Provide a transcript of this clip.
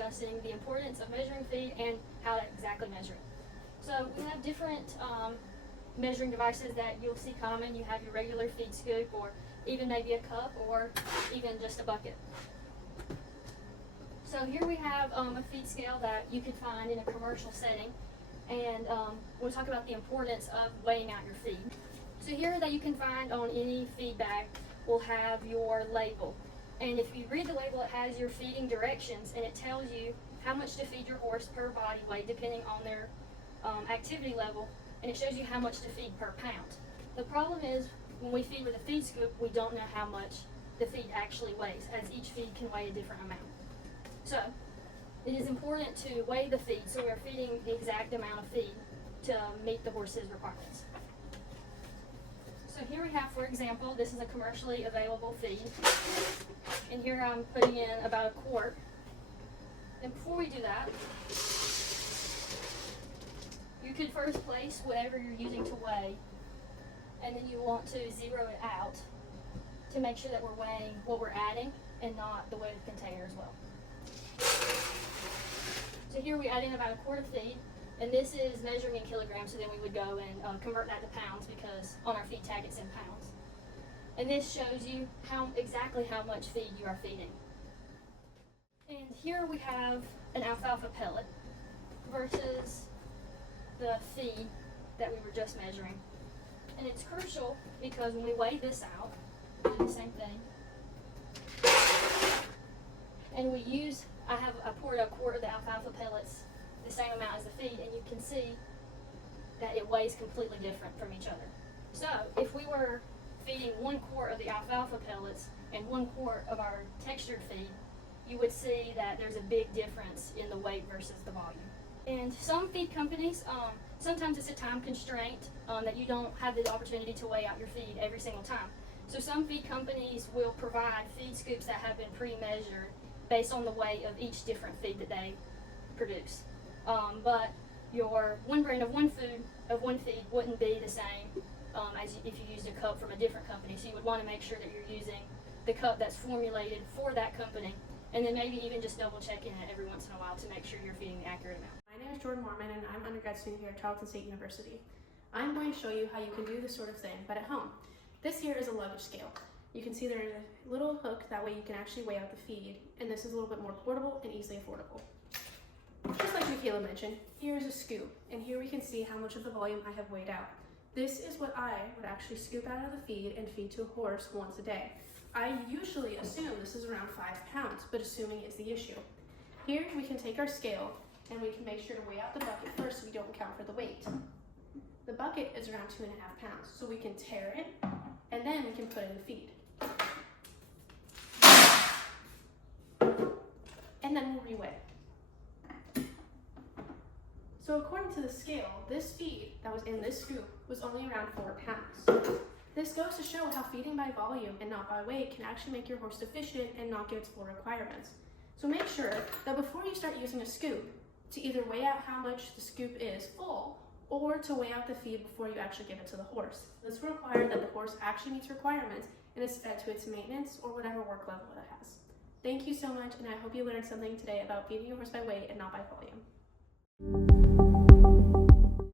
discussing the importance of measuring feed and how to exactly measure it. So we have different measuring devices that you'll see common. You have your regular feed scoop, or even maybe a cup, or even just a bucket. So here we have a feed scale that you could find in a commercial setting, and we'll talk about the importance of weighing out your feed. So here that you can find on any feed bag will have your label, and if you read the label, it has your feeding directions, and it tells you how much to feed your horse per body weight depending on their activity level, and it shows you how much to feed per pound. The problem is when we feed with a feed scoop, we don't know how much the feed actually weighs, as each feed can weigh a different amount. So it is important to weigh the feed so we're feeding the exact amount of feed to meet the horse's requirements. So here we have, for example, this is a commercially available feed, and here I'm putting in about a quart. And before we do that, you can first place whatever you're using to weigh, and then you want to zero it out to make sure that we're weighing what we're adding and not the weight of the container as well. So here we add in about a quart of feed, and this is measuring in kilograms, so then we would go and convert that to pounds, because on our feed tag it's in pounds. And this shows you exactly how much feed you are feeding. And here we have an alfalfa pellet versus the feed that we were just measuring. And it's crucial because when we weigh this out, we do the same thing. And I poured a quart of the alfalfa pellets, the same amount as the feed, and you can see that it weighs completely different from each other. So if we were feeding 1 quart of the alfalfa pellets and 1 quart of our textured feed, you would see that there's a big difference in the weight versus the volume. And some feed companies, sometimes it's a time constraint that you don't have the opportunity to weigh out your feed every single time. So some feed companies will provide feed scoops that have been pre-measured based on the weight of each different feed that they produce. But your one brand of one feed wouldn't be the same as if you used a cup from a different company. So you would want to make sure that you're using the cup that's formulated for that company, and then maybe even just double checking it every once in a while to make sure you're feeding the accurate amount. My name is Jordan Mormon, and I'm an undergrad student here at Tarleton State University. I'm going to show you how you can do this sort of thing, but at home. This here is a luggage scale. You can see there is a little hook, that way you can actually weigh out the feed, and this is a little bit more portable and easily affordable. Just like Michaela mentioned, here is a scoop, and here we can see how much of the volume I have weighed out. This is what I would actually scoop out of the feed and feed to a horse once a day. I usually assume this is around 5 pounds, but assuming is the issue. Here we can take our scale and we can make sure to weigh out the bucket first so we don't count for the weight. The bucket is around 2.5 pounds, so we can tear it and then we can put in the feed. And then we'll reweigh. So according to the scale, this feed that was in this scoop was only around 4 pounds. This goes to show how feeding by volume and not by weight can actually make your horse deficient and not get its full requirements. So make sure that before you start using a scoop, to either weigh out how much the scoop is full, or to weigh out the feed before you actually give it to the horse. This will require that the horse actually meets requirements and is fed to its maintenance or whatever work level it has. Thank you so much, and I hope you learned something today about feeding your horse by weight and not by volume.